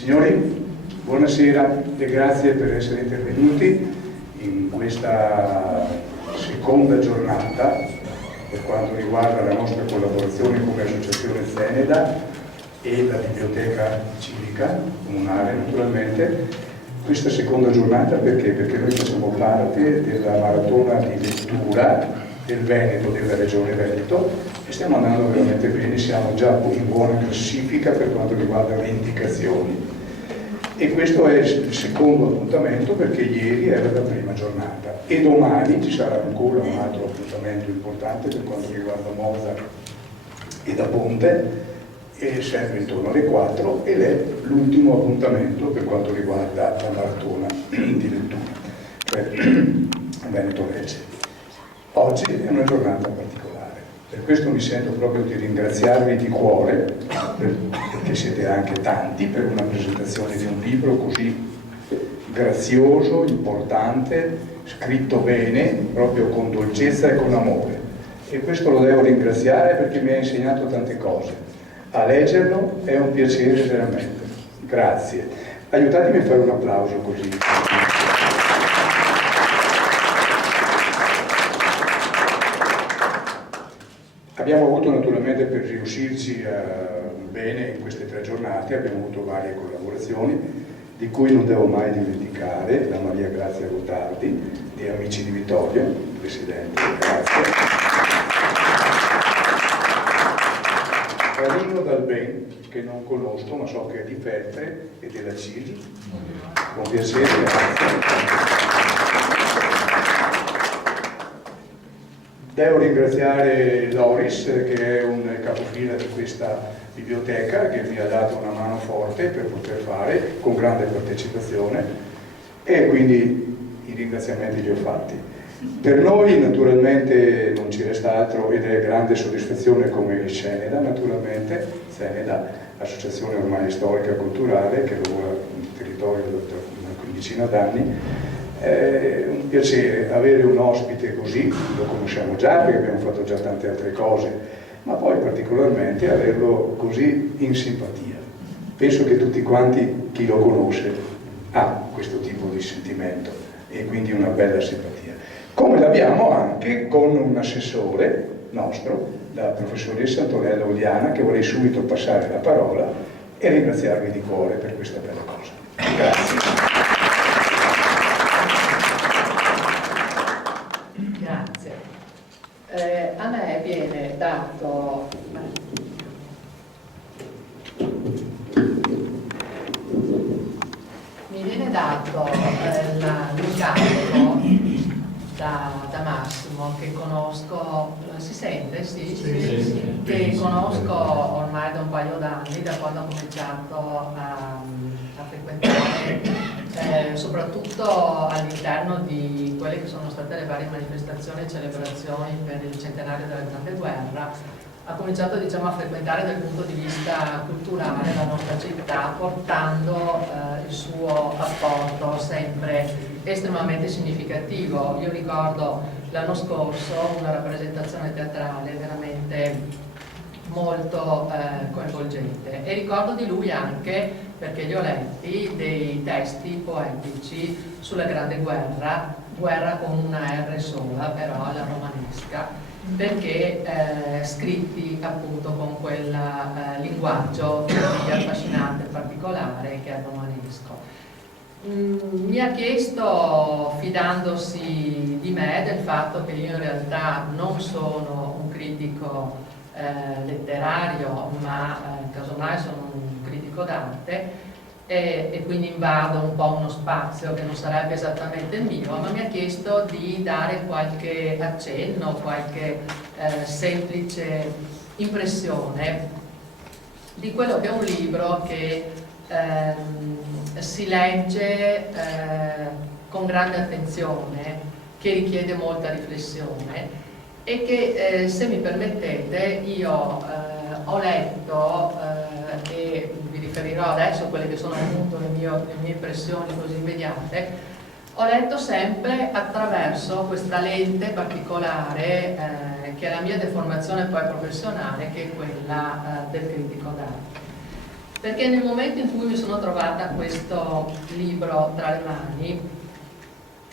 Signori, buonasera e grazie per essere intervenuti in questa seconda giornata per quanto riguarda la nostra collaborazione come associazione Zeneda e la biblioteca civica comunale naturalmente. Questa seconda giornata perché? Perché noi facciamo parte della maratona di lettura del Veneto, della regione Veneto, e stiamo andando veramente bene, siamo già in buona classifica per quanto riguarda le indicazioni. E questo è il secondo appuntamento perché ieri era la prima giornata e domani ci sarà ancora un altro appuntamento importante per quanto riguarda Moza e da Ponte, e sempre intorno alle 4, ed è l'ultimo appuntamento per quanto riguarda la maratona di lettura, cioè Veneto Legge. Oggi è una giornata particolare, per questo mi sento proprio di ringraziarvi di cuore, perché siete anche tanti, per una presentazione di un libro così grazioso, importante, scritto bene, proprio con dolcezza e con amore. E questo lo devo ringraziare perché mi ha insegnato tante cose. A leggerlo è un piacere veramente. Grazie. Aiutatemi a fare un applauso così. Abbiamo avuto naturalmente, per riuscirci bene in queste 3 giornate, abbiamo avuto varie collaborazioni, di cui non devo mai dimenticare la Maria Grazia Gottardi, di Amici di Vittoria, Presidente, grazie. Carino Dalben, che non conosco, ma so che è di Feltre e della Cili. Con piacere, grazie. Devo ringraziare Loris, che è un capofila di questa biblioteca, che mi ha dato una mano forte per poter fare, con grande partecipazione, e quindi i ringraziamenti li ho fatti. Per noi naturalmente non ci resta altro, ed è grande soddisfazione come il Zeneda, naturalmente, Zeneda, associazione ormai storica e culturale che lavora nel territorio da una quindicina d'anni. È un piacere avere un ospite così, lo conosciamo già perché abbiamo fatto già tante altre cose, ma poi particolarmente averlo così in simpatia. Penso che tutti quanti, chi lo conosce, ha questo tipo di sentimento e quindi una bella simpatia. Come l'abbiamo anche con un assessore nostro, la professoressa Antonella Oliana, che vorrei subito passare la parola e ringraziarvi di cuore per questa bella cosa. Grazie. Grazie. A me viene dato l'incarico da Massimo, che conosco, si sente? Sì. Che conosco ormai da un paio d'anni, da quando ho cominciato a frequentare, soprattutto all'interno di quelle che sono state le varie manifestazioni e celebrazioni per il centenario della Grande Guerra. Ha cominciato, diciamo, a frequentare dal punto di vista culturale la nostra città, portando il suo apporto sempre estremamente significativo. Io ricordo l'anno scorso una rappresentazione teatrale veramente molto coinvolgente, e ricordo di lui anche, perché li ho letti, dei testi poetici sulla Grande Guerra, guerra con una R sola, però la romanesca, perché scritti appunto con quel linguaggio così affascinante e particolare che è il romanesco. Mi ha chiesto, fidandosi di me, del fatto che io in realtà non sono un critico letterario, ma casomai sono un critico d'arte, e quindi invado un po' uno spazio che non sarebbe esattamente il mio, ma mi ha chiesto di dare qualche accenno, qualche semplice impressione di quello che è un libro che si legge con grande attenzione, che richiede molta riflessione e che, se mi permettete, io ho letto e vi riferirò adesso a quelle che sono appunto le mie impressioni così immediate. Ho letto sempre attraverso questa lente particolare che è la mia deformazione poi professionale, che è quella del critico d'arte. perché nel momento in cui mi sono trovata questo libro tra le mani,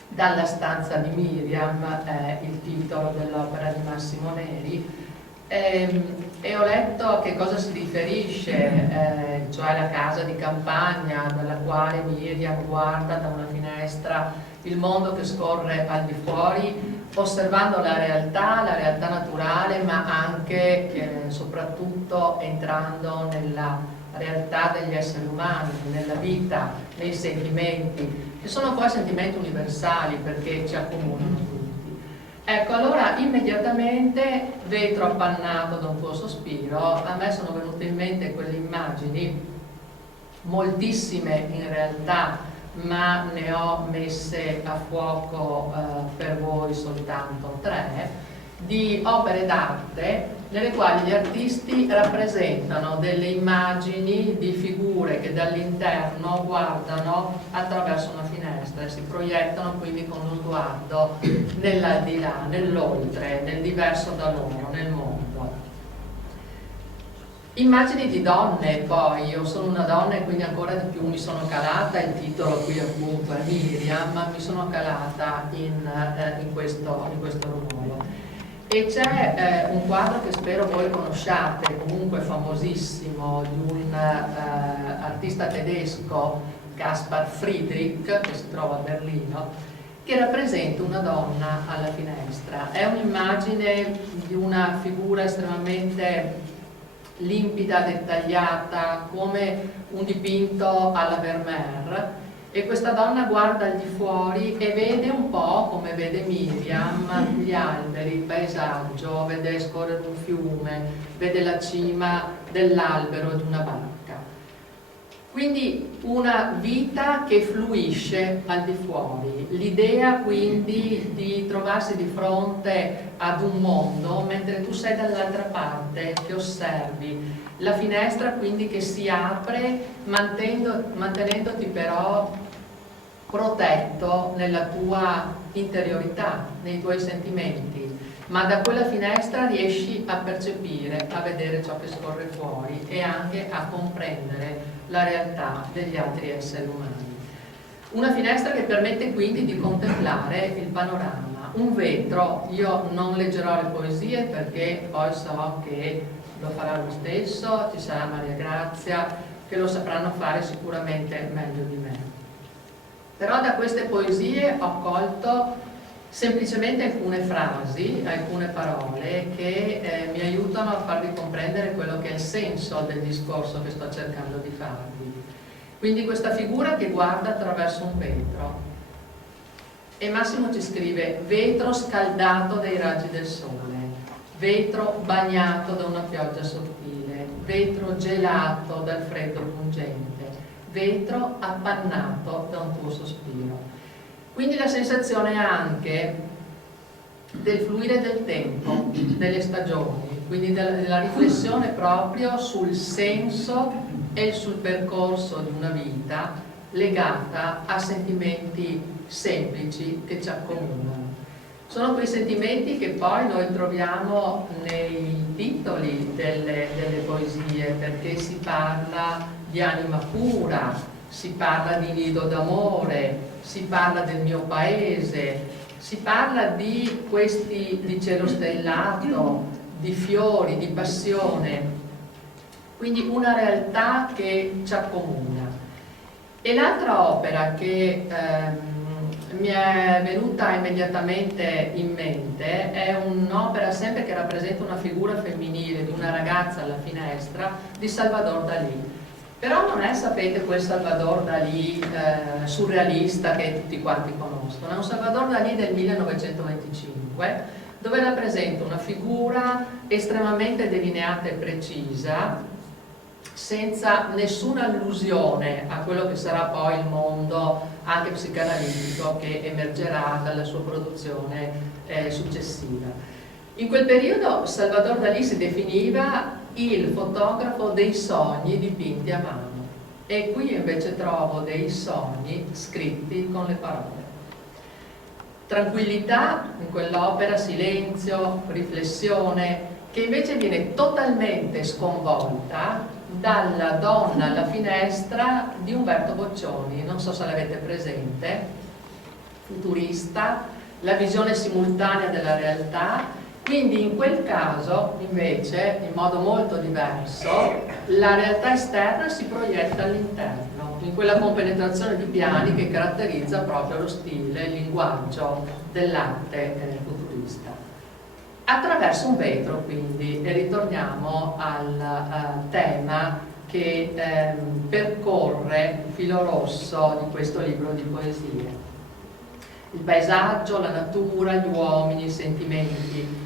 Dalla stanza di Miriam, è il titolo dell'opera di Massimo Neri, e ho letto a che cosa si riferisce, cioè la casa di campagna dalla quale Miriam guarda da una finestra il mondo che scorre al di fuori, osservando la realtà naturale, ma anche soprattutto entrando nella realtà degli esseri umani, nella vita, nei sentimenti, che sono poi sentimenti universali perché ci accomunano tutti. Ecco, allora immediatamente, vetro appannato da un tuo sospiro, a me sono venute in mente quelle immagini, moltissime in realtà, ma ne ho messe a fuoco per voi soltanto 3, di opere d'arte nelle quali gli artisti rappresentano delle immagini di figure che dall'interno guardano attraverso una finestra e si proiettano quindi con lo sguardo nell'aldilà, nell'oltre, nel diverso da loro, nel mondo. Immagini di donne, poi io sono una donna e quindi ancora di più mi sono calata, il titolo qui appunto è Miriam, ma mi sono calata in questo ruolo. E c'è un quadro che spero voi conosciate, comunque famosissimo, di un artista tedesco, Caspar Friedrich, che si trova a Berlino, che rappresenta una donna alla finestra. È un'immagine di una figura estremamente limpida, dettagliata, come un dipinto alla Vermeer, e questa donna guarda al di fuori e vede un po' come vede Miriam gli alberi, il paesaggio, vede scorrere un fiume, vede la cima dell'albero di una barca. Quindi una vita che fluisce al di fuori, l'idea quindi di trovarsi di fronte ad un mondo mentre tu sei dall'altra parte che osservi, la finestra quindi che si apre mantenendoti però protetto nella tua interiorità, nei tuoi sentimenti, ma da quella finestra riesci a percepire, a vedere ciò che scorre fuori e anche a comprendere la realtà degli altri esseri umani. Una finestra che permette quindi di contemplare il panorama. Un vetro, io non leggerò le poesie perché poi so che lo farà lui stesso, ci sarà Maria Grazia, che lo sapranno fare sicuramente meglio di me. Però da queste poesie ho colto semplicemente alcune frasi, alcune parole che mi aiutano a farvi comprendere quello che è il senso del discorso che sto cercando di farvi. Quindi questa figura che guarda attraverso un vetro, e Massimo ci scrive: vetro scaldato dai raggi del sole, vetro bagnato da una pioggia sottile, vetro gelato dal freddo pungente, vetro appannato da un tuo sospiro. Quindi la sensazione anche del fluire del tempo, delle stagioni, quindi della riflessione proprio sul senso e sul percorso di una vita legata a sentimenti semplici che ci accomunano. Sono quei sentimenti che poi noi troviamo nei titoli delle poesie, perché si parla di anima pura, si parla di nido d'amore, si parla del mio paese, si parla di cielo stellato, di fiori, di passione, quindi una realtà che ci accomuna. E l'altra opera che mi è venuta immediatamente in mente è un'opera sempre che rappresenta una figura femminile di una ragazza alla finestra, di Salvador Dalì. Però non è, sapete, quel Salvador Dalì surrealista che tutti quanti conoscono, è un Salvador Dalì del 1925, dove rappresenta una figura estremamente delineata e precisa, senza nessuna allusione a quello che sarà poi il mondo anche psicanalitico che emergerà dalla sua produzione successiva. In quel periodo Salvador Dalì si definiva il fotografo dei sogni dipinti a mano, e qui invece trovo dei sogni scritti con le parole. Tranquillità in quell'opera, silenzio, riflessione, che invece viene totalmente sconvolta dalla donna alla finestra di Umberto Boccioni, non so se l'avete presente, futurista, la visione simultanea della realtà. Quindi in quel caso invece, in modo molto diverso, la realtà esterna si proietta all'interno, in quella compenetrazione di piani che caratterizza proprio lo stile, il linguaggio dell'arte futurista. Attraverso un vetro, quindi, e ritorniamo al tema che percorre il filo rosso di questo libro di poesie. Il paesaggio, la natura, gli uomini, i sentimenti.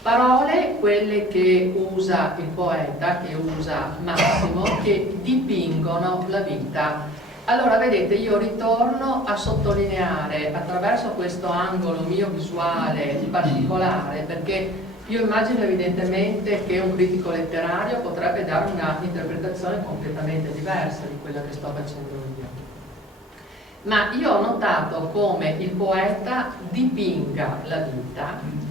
Parole, quelle che usa il poeta, che usa Massimo, che dipingono la vita. Allora, vedete, io ritorno a sottolineare attraverso questo angolo mio visuale particolare, perché io immagino evidentemente che un critico letterario potrebbe dare una interpretazione completamente diversa di quella che sto facendo io. Ma io ho notato come il poeta dipinga la vita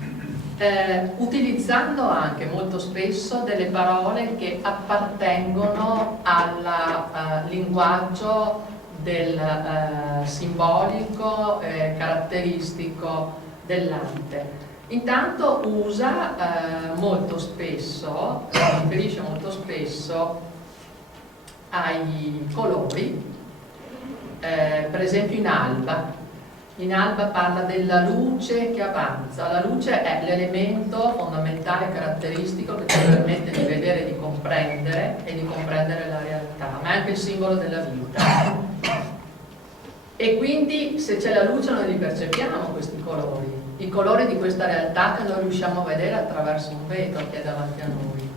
utilizzando anche molto spesso delle parole che appartengono al linguaggio del simbolico, caratteristico dell'arte. Intanto usa molto spesso, si riferisce molto spesso ai colori, per esempio in Alba. In Alba parla della luce che avanza. La luce è l'elemento fondamentale caratteristico che ci permette di vedere e di comprendere la realtà, ma è anche il simbolo della vita. E quindi se c'è la luce noi li percepiamo questi colori, i colori di questa realtà che noi riusciamo a vedere attraverso un vetro che è davanti a noi.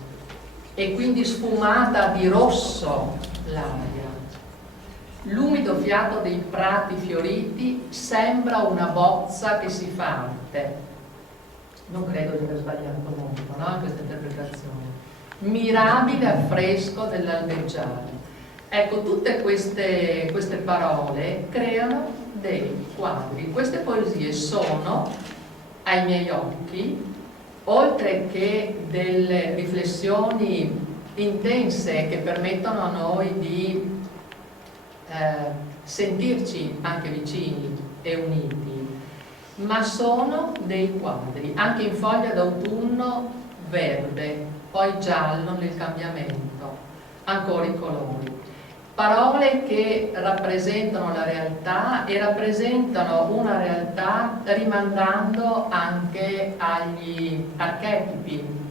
E quindi sfumata di rosso l'aria. L'umido fiato dei prati fioriti sembra una bozza che si fa arte. Non credo di aver sbagliato molto, no? In questa interpretazione. Mirabile affresco dell'albeggiare. Ecco, tutte queste parole creano dei quadri. Queste poesie sono, ai miei occhi, oltre che delle riflessioni intense che permettono a noi di sentirci anche vicini e uniti, ma sono dei quadri, anche in foglia d'autunno verde, poi giallo nel cambiamento, ancora i colori. Parole che rappresentano la realtà e rappresentano una realtà rimandando anche agli archetipi.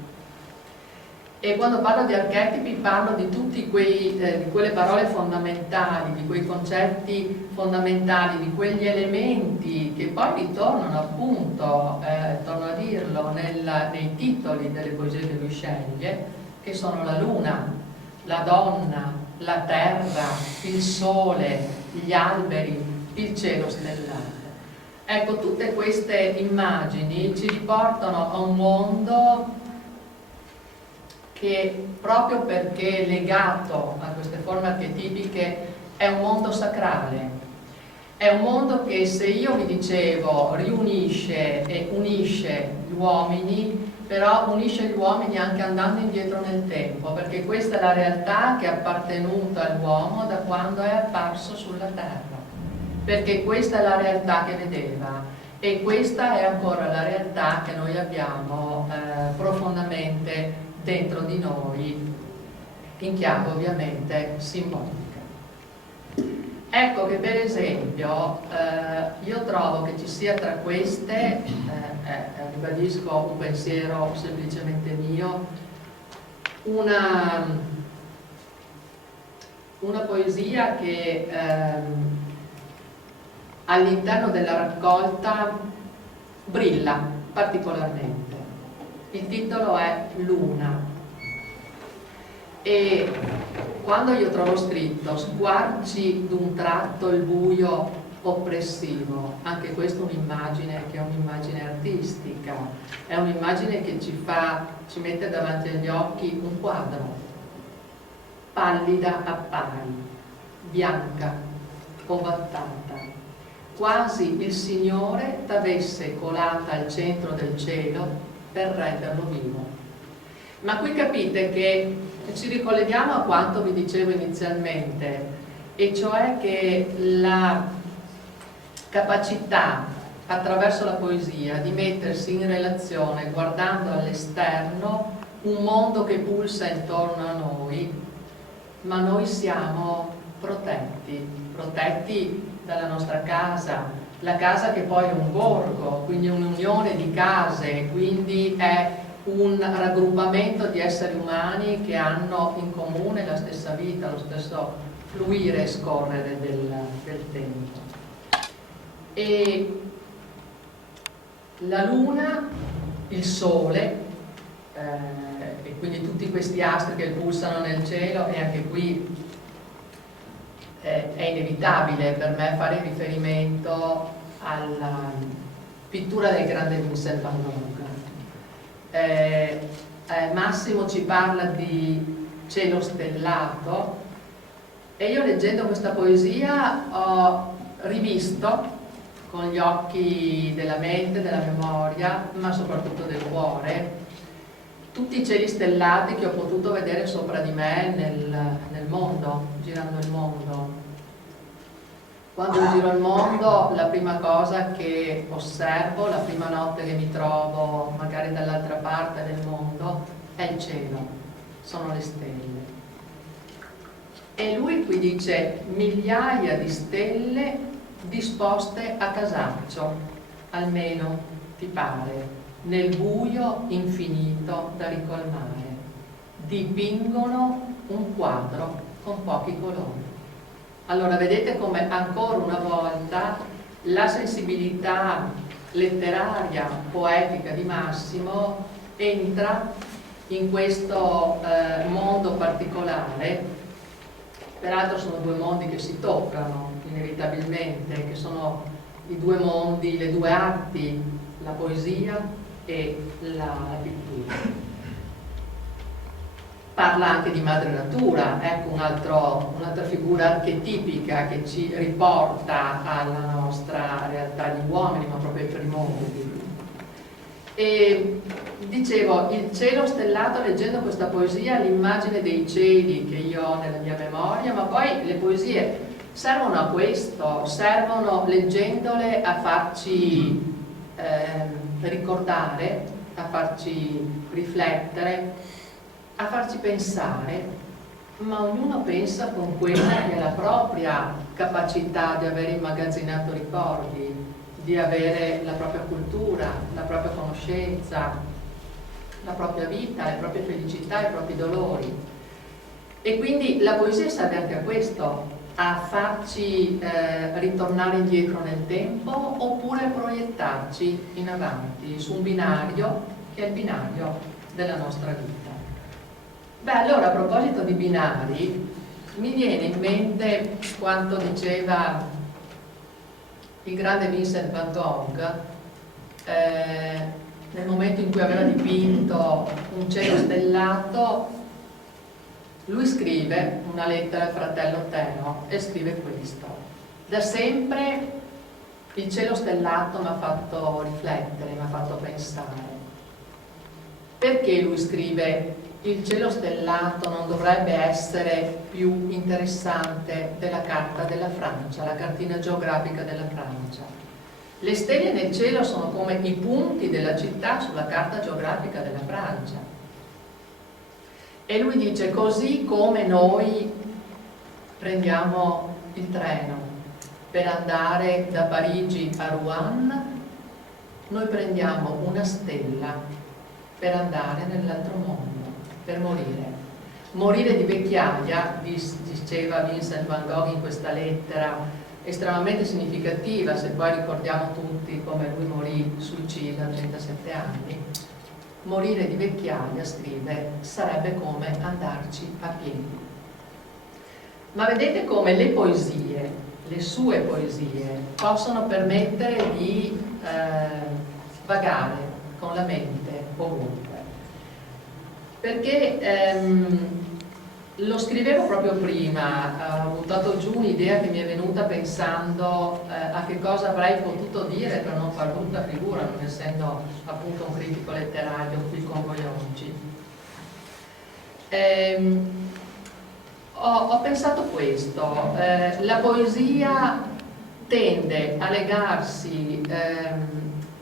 E quando parlo di archetipi parlo di tutti di quelle parole fondamentali, di quei concetti fondamentali, di quegli elementi che poi ritornano appunto, torno a dirlo, nei titoli delle poesie che lui sceglie, che sono la luna, la donna, la terra, il sole, gli alberi, il cielo stellato. Ecco, tutte queste immagini ci riportano a un mondo che, proprio perché legato a queste forme archetipiche, è un mondo sacrale. È un mondo che, se io vi dicevo, riunisce e unisce gli uomini, però unisce gli uomini anche andando indietro nel tempo, perché questa è la realtà che è appartenuta all'uomo da quando è apparso sulla terra, perché questa è la realtà che vedeva e questa è ancora la realtà che noi abbiamo profondamente dentro di noi, in chiave ovviamente simbolica. Ecco che per esempio io trovo che ci sia tra queste, ribadisco un pensiero semplicemente mio, una poesia che all'interno della raccolta brilla particolarmente. Il titolo è Luna e quando io trovo scritto squarci d'un tratto il buio oppressivo, anche questa è un'immagine che è un'immagine artistica, è un'immagine che ci mette davanti agli occhi un quadro, pallida appari, bianca, ovattata, quasi il Signore t'avesse colata al centro del cielo per renderlo vivo. Ma qui capite che ci ricolleghiamo a quanto vi dicevo inizialmente, e cioè che la capacità attraverso la poesia di mettersi in relazione guardando all'esterno un mondo che pulsa intorno a noi, ma noi siamo protetti dalla nostra casa, la casa che poi è un borgo, quindi un'unione di case, quindi è un raggruppamento di esseri umani che hanno in comune la stessa vita, lo stesso fluire e scorrere del tempo. E la luna, il sole, e quindi tutti questi astri che pulsano nel cielo, e anche qui è inevitabile per me fare riferimento alla pittura del grande Vincent van Gogh. Massimo ci parla di cielo stellato, e io leggendo questa poesia ho rivisto con gli occhi della mente, della memoria, ma soprattutto del cuore, tutti i cieli stellati che ho potuto vedere sopra di me nel mondo, girando il mondo. Quando giro il mondo, la prima cosa che osservo, la prima notte che mi trovo magari dall'altra parte del mondo, è il cielo, sono le stelle. E lui qui dice migliaia di stelle disposte a casaccio, almeno ti pare, nel buio infinito da ricolmare, dipingono un quadro con pochi colori. Allora vedete come ancora una volta la sensibilità letteraria, poetica di Massimo entra in questo mondo particolare. Peraltro sono due mondi che si toccano inevitabilmente, che sono i due mondi, le due arti, la poesia e la pittura. Parla anche di madre natura, ecco un'altra figura archetipica che ci riporta alla nostra realtà di uomini, ma proprio ai primordi. E dicevo, il cielo stellato, leggendo questa poesia, l'immagine dei cieli che io ho nella mia memoria, ma poi le poesie servono a questo, servono, leggendole, a farci ricordare, a farci riflettere, a farci pensare, ma ognuno pensa con quella che è la propria capacità di aver immagazzinato ricordi, di avere la propria cultura, la propria conoscenza, la propria vita, le proprie felicità, i propri dolori. E quindi la poesia serve anche a questo, a farci ritornare indietro nel tempo, oppure proiettarci in avanti su un binario che è il binario della nostra vita. Beh, allora, a proposito di binari, mi viene in mente quanto diceva il grande Vincent van Gogh nel momento in cui aveva dipinto un cielo stellato. Lui scrive una lettera al fratello Teo e scrive questo: da sempre il cielo stellato mi ha fatto riflettere, mi ha fatto pensare. Perché lui scrive il cielo stellato non dovrebbe essere più interessante della carta della Francia, la cartina geografica della Francia? Le stelle nel cielo sono come i punti della città sulla carta geografica della Francia. E lui dice, così come noi prendiamo il treno per andare da Parigi a Rouen, noi prendiamo una stella per andare nell'altro mondo, per morire. Morire di vecchiaia, diceva Vincent van Gogh in questa lettera estremamente significativa, se poi ricordiamo tutti come lui morì suicida a 37 anni. Morire di vecchiaia, scrive, sarebbe come andarci a piedi. Ma vedete come le poesie, le sue poesie, possono permettere di vagare con la mente ovunque. Perché lo scrivevo proprio prima, ho buttato giù un'idea che mi è venuta pensando a che cosa avrei potuto dire per non far brutta figura, non essendo appunto un critico letterario qui con voi oggi. Ho pensato questo, la poesia tende a legarsi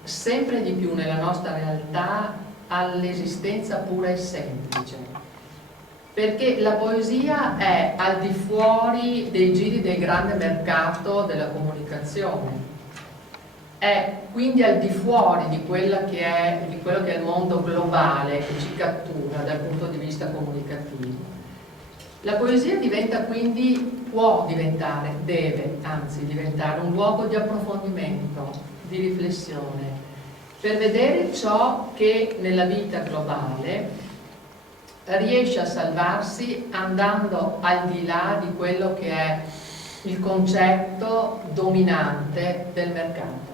sempre di più nella nostra realtà all'esistenza pura e semplice, perché la poesia è al di fuori dei giri del grande mercato della comunicazione, è quindi al di fuori di quello che è il mondo globale che ci cattura dal punto di vista comunicativo. La poesia diventa quindi, può diventare, deve anzi diventare un luogo di approfondimento, di riflessione, per vedere ciò che nella vita globale riesce a salvarsi andando al di là di quello che è il concetto dominante del mercato.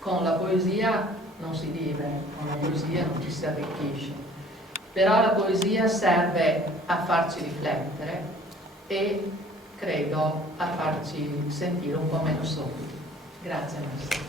Con la poesia non si vive, con la poesia non ci si arricchisce, però la poesia serve a farci riflettere e credo a farci sentire un po' meno soli. Grazie Massimo.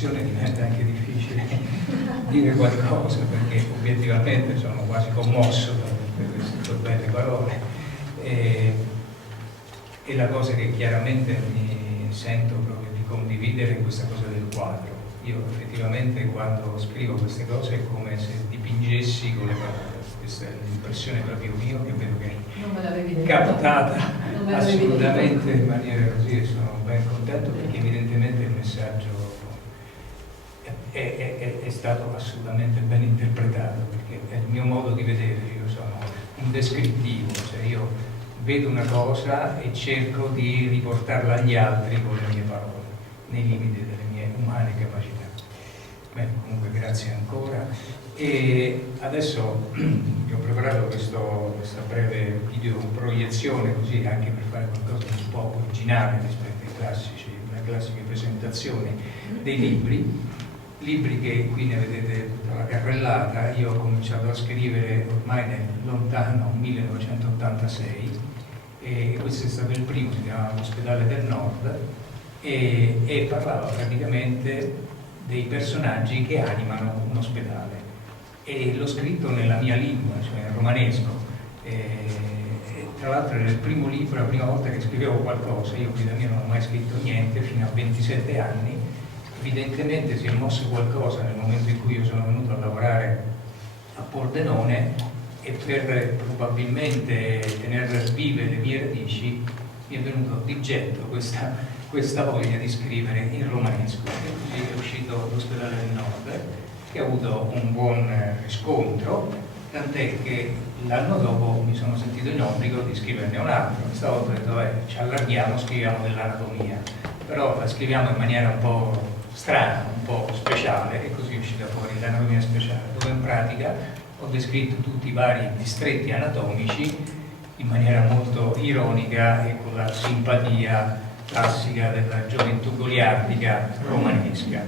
Diventa anche difficile dire qualcosa, perché obiettivamente sono quasi commosso per queste belle parole, e la cosa che chiaramente mi sento proprio di condividere è questa cosa del quadro. Io effettivamente quando scrivo queste cose è come se dipingessi con le parole. Questa è l'impressione proprio mia, che vedo che è captata assolutamente in maniera così, e sono ben contento perché evidentemente il messaggio è stato assolutamente ben interpretato, perché è il mio modo di vedere. Io sono un descrittivo, cioè io vedo una cosa e cerco di riportarla agli altri con le mie parole, nei limiti delle mie umane capacità. Bene, comunque grazie ancora. E adesso vi ho preparato questa breve video proiezione, così anche per fare qualcosa di un po' originale rispetto ai classici, una classica presentazione dei libri che qui ne vedete tutta la carrellata. Io ho cominciato a scrivere ormai nel lontano 1986 e questo è stato il primo, si chiamava L'Ospedale del Nord, e parlava praticamente dei personaggi che animano un ospedale, e l'ho scritto nella mia lingua, cioè in romanesco. Tra l'altro era il primo libro, la prima volta che scrivevo qualcosa. Io qui da mia non ho mai scritto niente fino a 27 anni. Evidentemente si è mosso qualcosa nel momento in cui io sono venuto a lavorare a Pordenone, e per probabilmente tenere vive le mie radici mi è venuto di getto questa voglia di scrivere in romanesco, e così è uscito L'Ospedale del Nord, che ha avuto un buon riscontro, tant'è che l'anno dopo mi sono sentito in obbligo di scriverne un altro. Stavolta ho detto ci allarghiamo, scriviamo dell'anatomia, però la scriviamo in maniera un po' strana, un po' speciale, e così è uscita fuori l'anatomia speciale, dove in pratica ho descritto tutti i vari distretti anatomici in maniera molto ironica e con la simpatia classica della gioventù goliardica romanesca.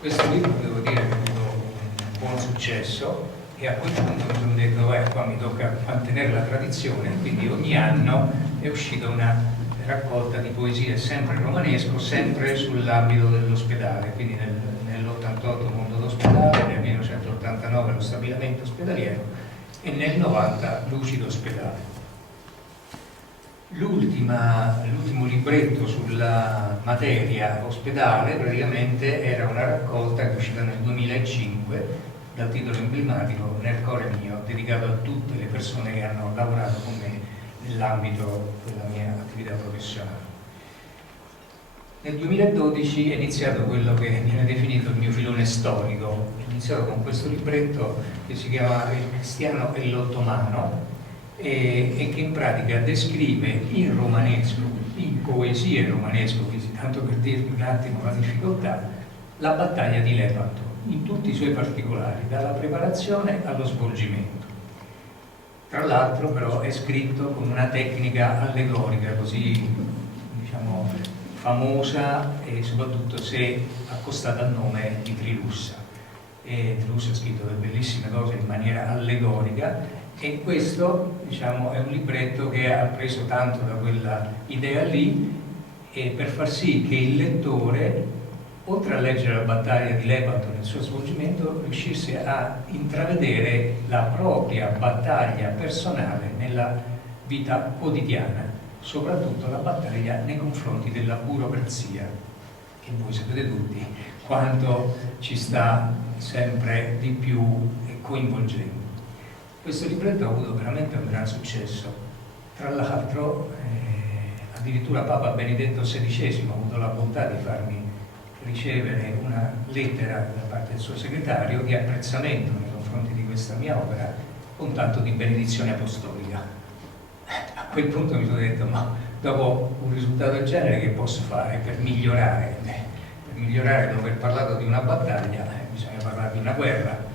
Questo libro devo dire che ha avuto un buon successo, e a quel punto mi sono detto qua mi tocca mantenere la tradizione, quindi ogni anno è uscita una raccolta di poesie sempre in romanesco, sempre sull'ambito dell'ospedale, quindi nell'88 Mondo d'Ospedale, nel 1989 Lo Stabilimento Ospedaliero e nel 90 Lucido Ospedale. L'ultimo libretto sulla materia ospedale praticamente era una raccolta che è uscita nel 2005 dal titolo emblematico Nel cuore mio, dedicato a tutte le persone che hanno lavorato con me nell'ambito della mia attività professionale. Nel 2012 è iniziato quello che viene definito il mio filone storico. Ho iniziato con questo libretto che si chiama Il cristiano e l'ottomano, e che in pratica descrive in romanesco, in poesia romanesco, tanto per dirvi un attimo la difficoltà, la battaglia di Lepanto, in tutti i suoi particolari, dalla preparazione allo svolgimento. Tra l'altro però è scritto con una tecnica allegorica così, diciamo, famosa, e soprattutto se accostata al nome di Trilussa. Trilussa ha scritto delle bellissime cose in maniera allegorica, e questo, diciamo, è un libretto che ha preso tanto da quella idea lì, per far sì che il lettore, oltre a leggere la battaglia di Lepanto nel suo svolgimento, riuscisse a intravedere la propria battaglia personale nella vita quotidiana, soprattutto la battaglia nei confronti della burocrazia, che voi sapete tutti quanto ci sta sempre di più coinvolgendo. Questo libretto ha avuto veramente un gran successo. Tra l'altro addirittura Papa Benedetto XVI ha avuto la bontà di farmi ricevere una lettera da parte del suo segretario di apprezzamento nei confronti di questa mia opera, con tanto di benedizione apostolica. A quel punto mi sono detto, ma dopo un risultato del genere che posso fare per migliorare? Per migliorare, dopo aver parlato di una battaglia, bisogna parlare di una guerra.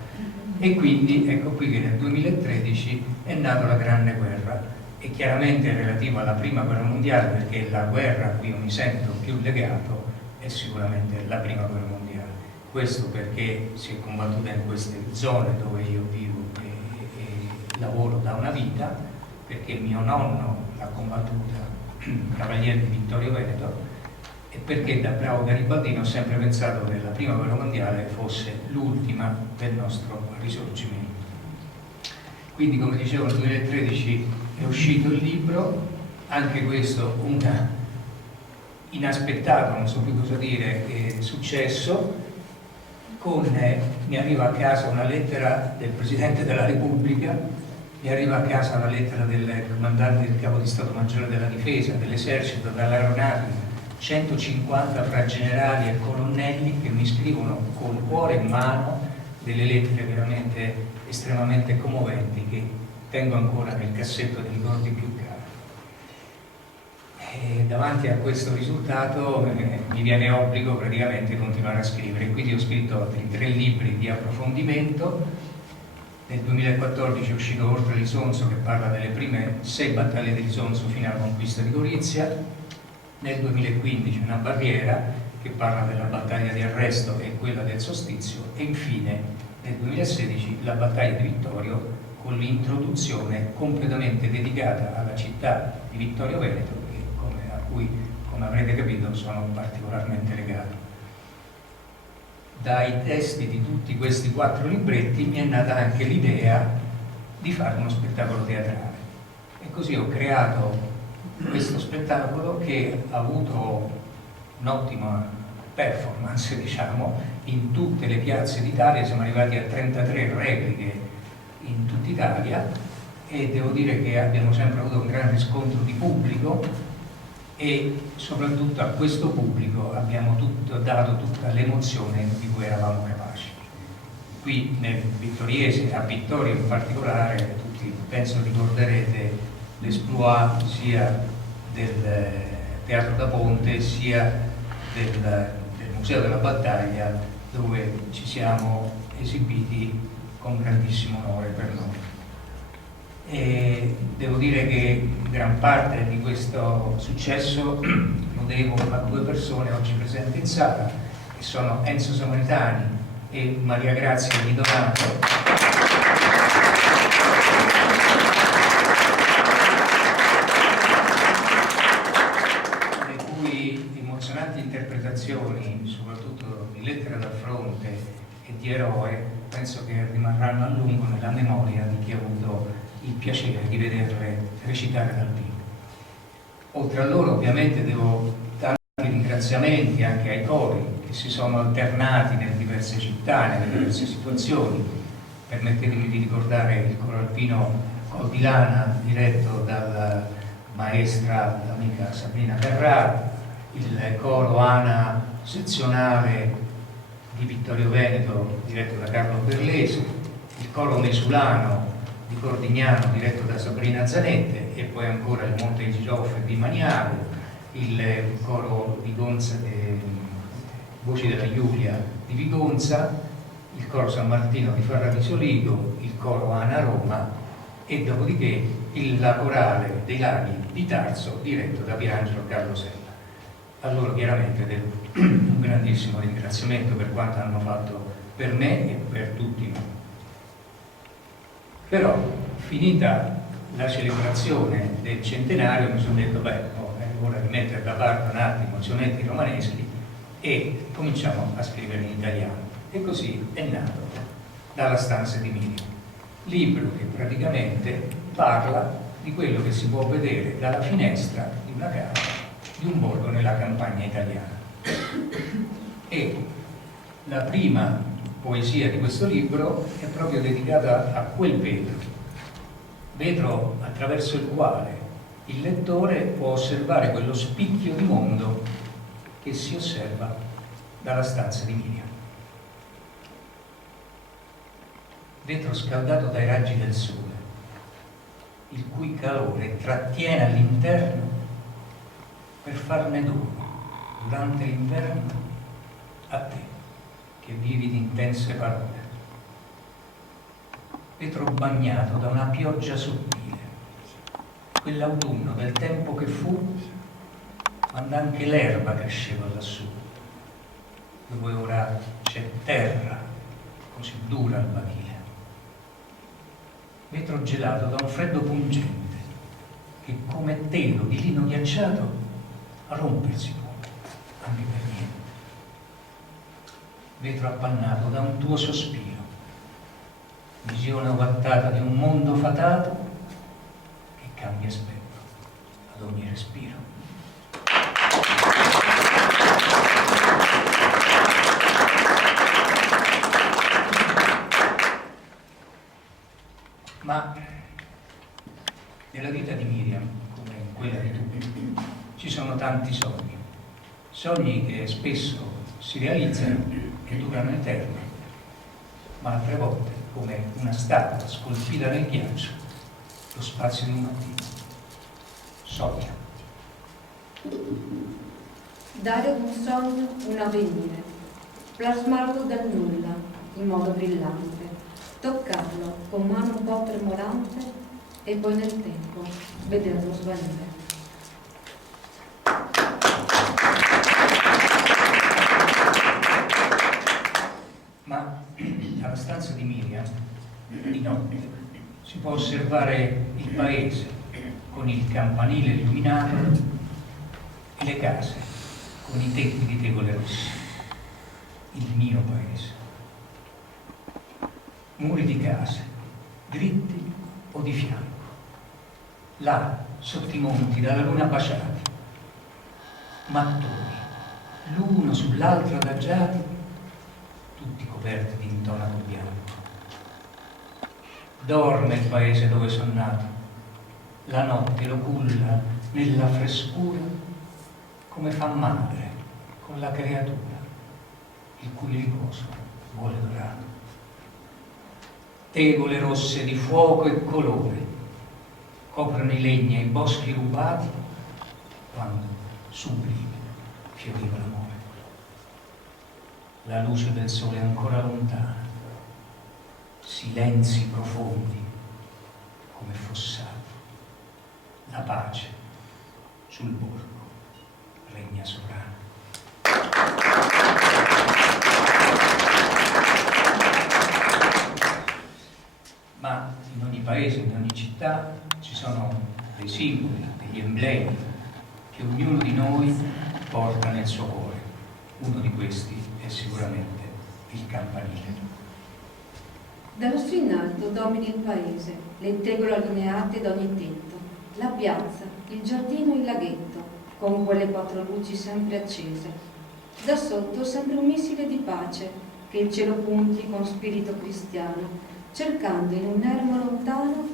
E quindi ecco qui che nel 2013 è nata la Grande Guerra, e chiaramente è relativo alla Prima Guerra Mondiale, perché la guerra a cui io mi sento più legato è sicuramente la Prima Guerra Mondiale. Questo perché si è combattuta in queste zone dove io vivo e lavoro da una vita, perché mio nonno l'ha combattuta, cavaliere di Vittorio Veneto, e perché da bravo garibaldino ho sempre pensato che la Prima Guerra Mondiale fosse l'ultima del nostro risorgimento. Quindi, come dicevo, nel 2013 è uscito il libro, anche questo un inaspettato, non so più cosa dire, successo. Mi arriva a casa una lettera del Presidente della Repubblica, mi arriva a casa una lettera del comandante del Capo di Stato Maggiore della Difesa, dell'Esercito, dell'Aeronautica, 150 fra generali e colonnelli che mi scrivono col cuore in mano delle lettere veramente estremamente commoventi, che tengo ancora nel cassetto dei ricordi più cari. E davanti a questo risultato mi viene obbligo praticamente continuare a scrivere, quindi ho scritto altri 3 libri di approfondimento. Nel 2014 è uscito Oltre l'Isonzo, che parla delle prime 6 battaglie di Isonzo fino alla conquista di Gorizia. Nel 2015 Una barriera, che parla della battaglia di Arresto e quella del Sostizio, e infine nel 2016 la battaglia di Vittorio, con l'introduzione completamente dedicata alla città di Vittorio Veneto, a cui, come avrete capito, sono particolarmente legato. Dai testi di tutti questi 4 libretti mi è nata anche l'idea di fare uno spettacolo teatrale, e così ho creato questo spettacolo, che ha avuto un'ottima performance, diciamo, in tutte le piazze d'Italia. Siamo arrivati a 33 repliche in tutta Italia, e devo dire che abbiamo sempre avuto un gran riscontro di pubblico, e soprattutto a questo pubblico abbiamo dato tutta l'emozione di cui eravamo capaci. Qui nel vittoriese, a Vittorio in particolare, tutti penso ricorderete l'esploit sia del Teatro da Ponte sia del Museo della Battaglia, dove ci siamo esibiti con grandissimo onore per noi. E devo dire che gran parte di questo successo lo devo a 2 persone oggi presenti in sala, che sono Enzo Samaritani e Maria Grazia Di Donato, interpretazioni, soprattutto di Lettera dal fronte e di Eroe, penso che rimarranno a lungo nella memoria di chi ha avuto il piacere di vederle recitare dal vivo. Oltre a loro, ovviamente, devo tanti ringraziamenti anche ai cori che si sono alternati nelle diverse città, nelle diverse situazioni. Permettetemi di ricordare il coro alpino Cordilana, diretto dalla maestra, l'amica Sabrina Carrà, il coro ANA sezionale di Vittorio Veneto diretto da Carlo Perlesi, il coro mesulano di Cordignano diretto da Sabrina Zanette, e poi ancora il Monte di Giroffe di Magnago, il coro di Gonza, Voci della Giulia di Vigonza, il coro San Martino di Farra di Soligo, il coro Ana Roma e dopodiché la corale dei Laghi di Tarso diretto da Pierangelo Carlosella. A loro chiaramente un grandissimo ringraziamento per quanto hanno fatto per me e per tutti noi. Però, finita la celebrazione del centenario, mi sono detto, beh, è ora di mettere da parte un attimo i sonetti romaneschi e cominciamo a scrivere in italiano. E così è nato Dalla stanza di Miriam, libro che praticamente parla di quello che si può vedere dalla finestra di una casa di un borgo nella campagna italiana. E la prima poesia di questo libro è proprio dedicata a quel vetro attraverso il quale il lettore può osservare quello spicchio di mondo che si osserva dalla stanza di Miriam. Vetro scaldato dai raggi del sole, il cui calore trattiene all'interno per farne dono, durante l'inverno, a te, che vivi di intense parole. Vetro bagnato da una pioggia sottile, quell'autunno del tempo che fu, quando anche l'erba cresceva lassù, dove ora c'è terra così dura al barile. Vetro gelato da un freddo pungente che come telo di lino ghiacciato a rompersi può, anche per niente. Vetro appannato da un tuo sospiro, visione ovattata di un mondo fatato che cambia aspetto ad ogni respiro. Ma nella vita di Miriam, come in quella di tutti, ci sono tanti sogni che spesso si realizzano e durano eterni, ma altre volte, come una statua scolpita nel ghiaccio, lo spazio di un mattino. Sogna. Dare ad un sogno un avvenire, plasmarlo dal nulla in modo brillante, toccarlo con mano un po' tremolante e poi nel tempo vederlo svanire. Ma alla stanza di Miriam, di notte, si può osservare il paese con il campanile illuminato e le case con i tetti di tegole rosse. Il mio paese. Muri di case, dritti o di fianco. Là, sotto i monti, dalla luna baciati. Mattoni, l'uno sull'altro adagiati, tutti coperti di intonaco bianco. Dorme il paese dove son nato. La notte lo culla nella frescura come fa madre con la creatura, il cui riposo vuole dorato. Tegole rosse di fuoco e colore coprono i legni e i boschi rubati quando sublime fioriva l'amore. La luce del sole è ancora lontana, silenzi profondi come fossati. La pace sul borgo regna sovrana. Ma in ogni paese, in ogni città ci sono dei simboli, degli emblemi che ognuno di noi porta nel suo cuore. Uno di questi è sicuramente il campanile. Da nostro in alto domini il paese, le tegole allineate da ogni tetto, la piazza, il giardino e il laghetto, con quelle 4 luci sempre accese. Da sotto sempre un missile di pace, che il cielo punti con spirito cristiano, cercando in un ermo lontano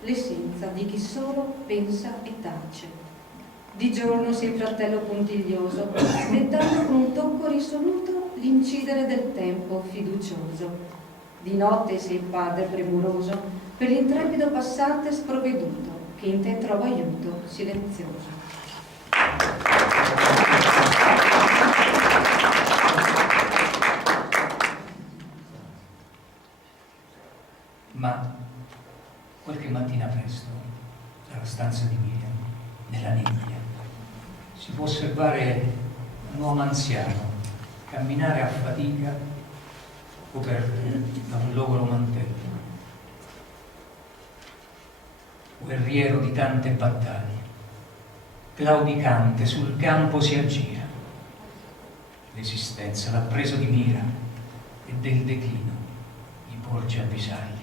l'essenza di chi solo pensa e tace. Di giorno sei il fratello puntiglioso, mettendo con un tocco risoluto l'incidere del tempo fiducioso. Di notte sei padre premuroso per l'intrepido passante sprovveduto, che in te trova aiuto silenzioso. Ma qualche mattina presto, dalla stanza di Miriam, nella nebbia, si può osservare un uomo anziano camminare a fatica coperto da un logoro mantello, guerriero di tante battaglie, claudicante sul campo si aggira. L'esistenza l'ha preso di mira e del declino gli porge avvisaglie.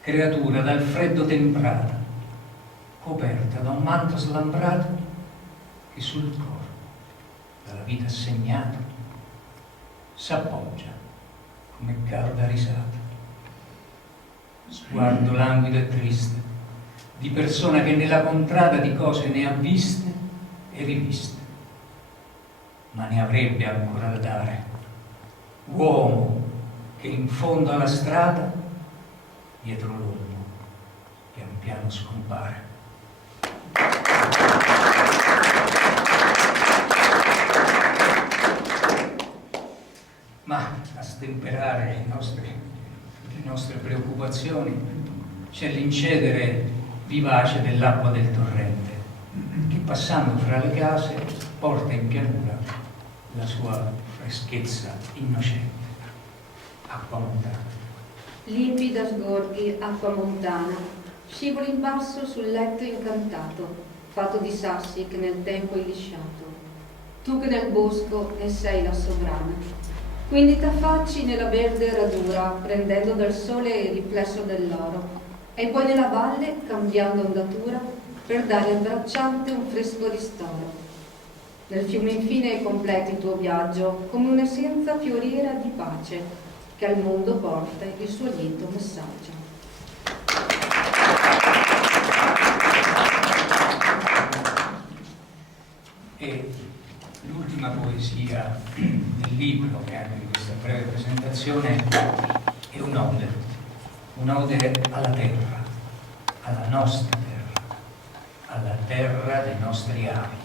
Creatura dal freddo temprata, coperta da un manto slambrato che sul corpo, dalla vita assegnato, s'appoggia come calda risata. Sguardo languido e triste di persona che nella contrada di cose ne ha viste e riviste, ma ne avrebbe ancora da dare. Uomo che in fondo alla strada, dietro l'olmo, pian piano scompare. Ma a stemperare le nostre preoccupazioni c'è l'incedere vivace dell'acqua del torrente, che passando fra le case porta in pianura la sua freschezza innocente. Acqua montana. Limpida sgorghi, acqua montana, scivoli in basso sul letto incantato, fatto di sassi che nel tempo hai lisciato. Tu che nel bosco ne sei la sovrana, quindi t'affacci nella verde radura, prendendo dal sole il riflesso dell'oro, e poi nella valle, cambiando ondatura, per dare al bracciante un fresco ristoro. Nel fiume infine completi il tuo viaggio, come un'essenza fioriera di pace, che al mondo porta il suo lieto messaggio. E l'ultima poesia del libro, che anche di questa breve presentazione, è un'ode alla terra, alla nostra terra, alla terra dei nostri avi.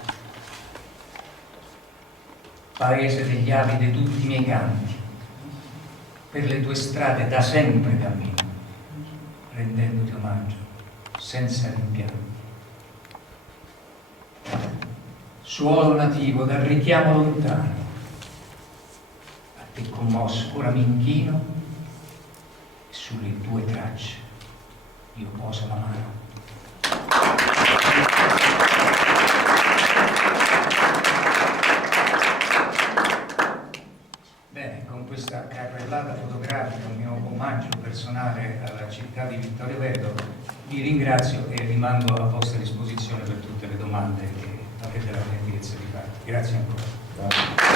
Paese degli avi di tutti i miei canti, per le tue strade da sempre cammino, rendendoti omaggio senza rimpianti. Suolo nativo dal richiamo lontano, a te commosso ora mi inchino e sulle tue tracce io poso la mano. Bene, con questa carrellata fotografica, un mio omaggio personale alla città di Vittorio Veneto, vi ringrazio e rimango a vostra disposizione per tutte le domande che avete la gentilezza di fare. Grazie ancora.